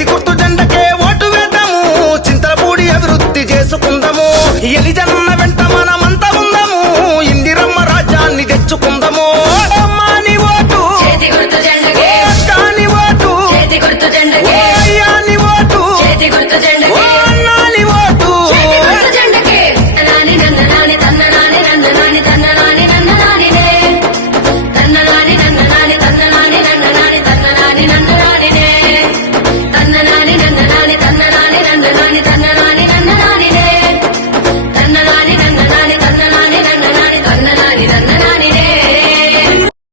వ్యక్తి గుర్తు జెండకే ఓటు వేద్దాము. చింతలపూడి అభివృద్ధి చేసుకుందాము. ఎలిజన్న వెంట మనమంతా ఉందాము. ఇందిరమ్మ రాజ్యాన్ని తెచ్చుకుందాము.